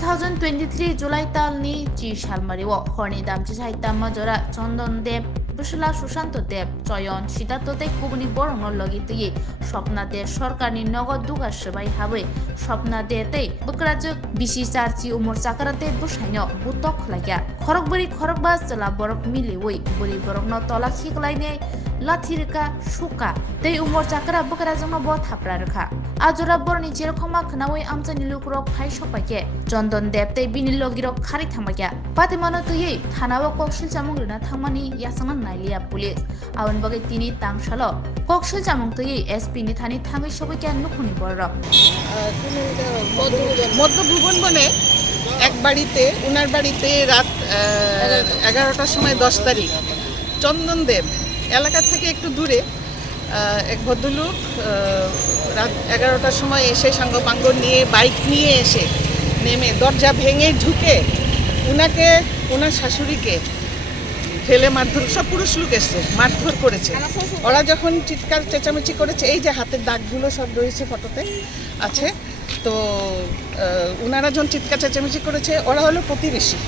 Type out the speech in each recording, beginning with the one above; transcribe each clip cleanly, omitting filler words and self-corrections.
2023 July talni chi salmariwo horni damchi sahitta majora Chandan Dev Bushla Sushant Dev Choyon Siddhartha Dev kubuni borong logi tuyi Swapna Dev সরকারি নগদ দুগা সবাই হবে স্বপ্না দেতে বকরাজক বিশি চারচি উমর চাকরাতে বসাইনো বুতক লাগিয়া খরকবরি খরকবাস চলা বরক মিলে ওই বরি বরক ন তলা খিকলাইনে লাথিরকা সুকা তে উমর চাকরা বকরাজক ব থাপরা রেখা আজরা বরনি যেরকমা খনাওই আমচানি লুকরক ফাই সপাইকে চন্দন দেবতে বিনি লগিরক খারি থামাইয়া পাতেমানো তুই থানাও কৌশল চামুংনা থামানি ইয়াসামান নাইলিয়া পুলিশ আউন বগে তিনি তাংশাল কৌশল চামুং তুই এসপি নি থানি থাঙ্গি সবাইকে নুখুনি বড় মধ্য ভুবন বনে এক বাড়িতে উনার বাড়িতে রাত 11টার সময় 10 তারিখ চন্দন দেব এলাকা থেকে একটু দূরে এক ভদ্রলোক রাত 11টার সময় এসে সাঙ্গপাঙ্গ নিয়ে বাইক নিয়ে এসে নেমে দরজা ভেঙে ঢুকে ওনার শাশুড়িকে ফেলে মারধর, সব পুরুষ লোক এসছে, মারধর করেছে। ওরা যখন চিৎকার চেঁচামেচি করেছে, এই যে হাতের দাগগুলো সব রয়েছে ফটোতে আছে, তো ওনারা যখন চিৎকার চেঁচামেচি করেছে, ওরা হলো প্রতিবেশী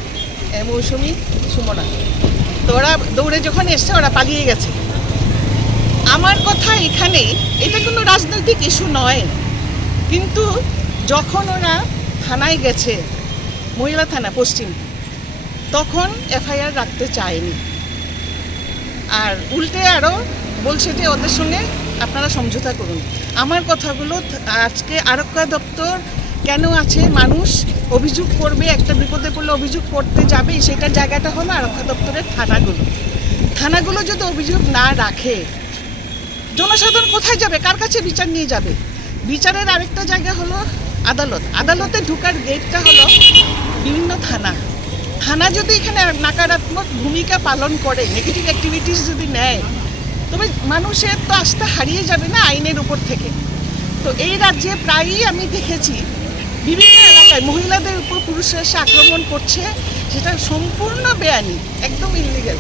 মৌসুমি সুমনা, তো ওরা দৌড়ে যখন এসছে ওরা পালিয়ে গেছে। আমার কথা এখানে এটা কোনো রাজনৈতিক ইস্যু নয়, কিন্তু যখন ওরা থানায় গেছে, মহিলা থানা পশ্চিম, তখন এফআইআর রাখতে চায়নি, আর উল্টে আরও বলছে যে ওদের সঙ্গে আপনারা সমঝোতা করুন। আমার কথাগুলো আজকে আরক্ষা দপ্তর কেন আছে, মানুষ অভিযোগ করবে, একটা বিপদে পড়লে অভিযোগ করতে যাবে, সেটার জায়গাটা হলো আরক্ষা দপ্তরের থানাগুলো যদি অভিযোগ না রাখে, জনসাধারণ কোথায় যাবে, কার কাছে বিচার নিয়ে যাবে? বিচারের আরেকটা জায়গা হলো আদালতে ঢোকার গেটটা হলো বিভিন্ন থানা যদি এখানে নাকারাত্মক ভূমিকা পালন করে, নেগেটিভ অ্যাক্টিভিটিস যদি নেয়, তবে মানুষের তো আস্থা হারিয়ে যাবে না আইনের উপর থেকে। তো এই রাজ্যে প্রায়ই আমি দেখেছি বিভিন্ন এলাকায় মহিলাদের উপর পুরুষরা এসে আক্রমণ করছে, সেটা সম্পূর্ণ বেআইনি, একদম ইলিগাল।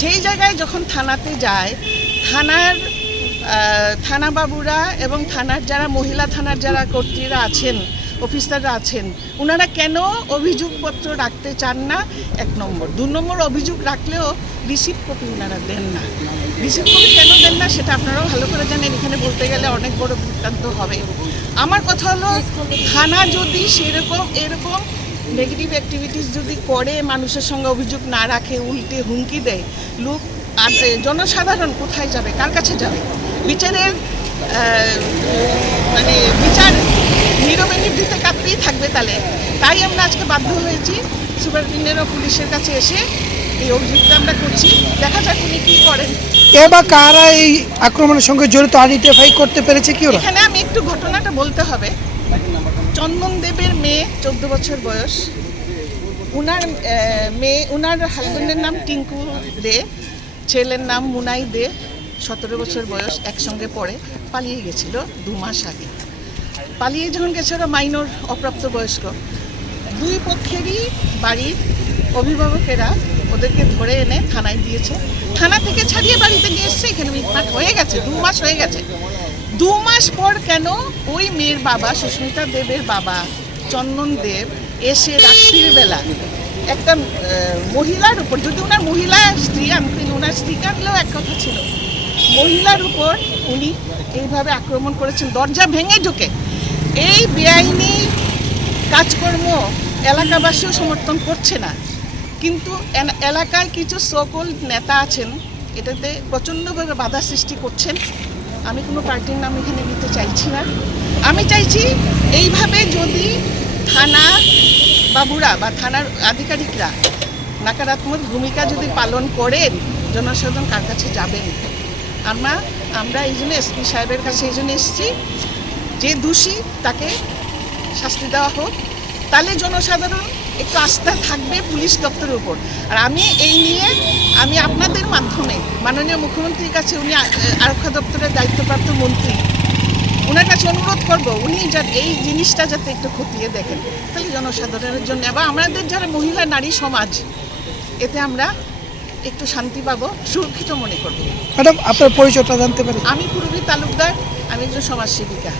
সেই জায়গায় যখন থানাতে যায়, থানা বাবুরা এবং থানার যারা মহিলা থানার যারা কর্ত্রীরা আছেন, অফিসাররা আছেন, ওনারা কেন অভিযোগপত্র রাখতে চান না? 1 নম্বর। 2 নম্বর, অভিযোগ রাখলেও রিসিভ কপি ওনারা দেন না। রিসিভ কপি কেন দেন না সেটা আপনারাও ভালো করে জানেন, এখানে বলতে গেলে অনেক বড় বৃত্তান্ত হবে। আমার কথা হলো, থানা যদি এরকম নেগেটিভ অ্যাক্টিভিটিস যদি করে, মানুষের সঙ্গে অভিযোগ না রাখে, উল্টে হুমকি দেয়, লোক আর জনসাধারণ কোথায় যাবে, কার কাছে যাবে? বিচার নীরবে নিভৃতে কাঁপতেই থাকবে। তাই আমরা আজকে বাধ্য হয়েছি সুপারিনটেন্ডেন্ট অফ পুলিশের কাছে এসে এই অভিযোগটা আমরা করছি, দেখা যাক উনি কী করেন। বা কারা এই আক্রমণের সঙ্গে জড়িত আইডেন্টিফাই করতে পেরেছে কি ওরা? এখানে আমি একটু ঘটনাটা বলতে হবে। চন্দন দেবের মেয়ে 14 বছর বয়স, উনার হাজবেন্ডের নাম টিঙ্কু দে, ছেলের নাম মুনাই দে, 17 বছর বয়স, একসঙ্গে পড়ে, পালিয়ে গেছিল 2 মাস আগে। পালিয়ে যখন গেছে, ওরা মাইনর, অপ্রাপ্ত বয়স্ক, 2 পক্ষেরই বাড়ির অভিভাবকেরা ওদেরকে ধরে এনে থানায় দিয়েছে। থানা থেকে ছাড়িয়ে বাড়িতে নিয়ে এসছে, এখানে মিটমাট হয়ে গেছে, 2 মাস হয়ে গেছে। 2 মাস পর কেন ওই মেয়ের বাবা, সুস্মিতা দেবের বাবা চন্দন দেব এসে রাত্রির বেলা একটা মহিলার উপর, যদি ওনার মহিলা স্ত্রী আনতেন, ওনার স্ত্রীকে আনলেও এক কথা ছিল, মহিলার উপর উনি এইভাবে আক্রমণ করেছেন, দরজা ভেঙে ঢুকে। এই বেআইনি কাজকর্ম এলাকাবাসীও সমর্থন করছে না, কিন্তু এলাকায় কিছু সকল নেতা আছেন, এটাতে প্রচণ্ডভাবে বাধা সৃষ্টি করছেন। আমি কোনো পার্টির নাম এখানে নিতে চাইছি না। আমি চাইছি এইভাবে যদি থানা বাবুরা বা থানার আধিকারিকরা নাকারাত্মক ভূমিকা যদি পালন করেন, জনসাধারণ কার কাছে যাবেন? আমরা এই জন্য এসপি সাহেবের কাছে এই জন্য এসেছি, যে দোষী তাকে শাস্তি দেওয়া হোক, তাহলে জনসাধারণ একটু আস্থা থাকবে পুলিশ দপ্তরের উপর। আর আমি আপনাদের মাধ্যমে মাননীয় মুখ্যমন্ত্রীর কাছে, উনি আরক্ষা দপ্তরের দায়িত্বপ্রাপ্ত মন্ত্রী, ওনার কাছে অনুরোধ করব, উনি এই জিনিসটা যাতে একটু খতিয়ে দেখেন, তাহলে জনসাধারণের জন্য এবং আমাদের যারা মহিলা নারী সমাজ, এতে আমরা একটু শান্তি পাবো, সুরক্ষিত মনে করব। ম্যাডাম, আপনার পরিচয়টা জানতে পারি? আমি পূর্বী তালুকদার, আমি একজন সমাজসেবিকা।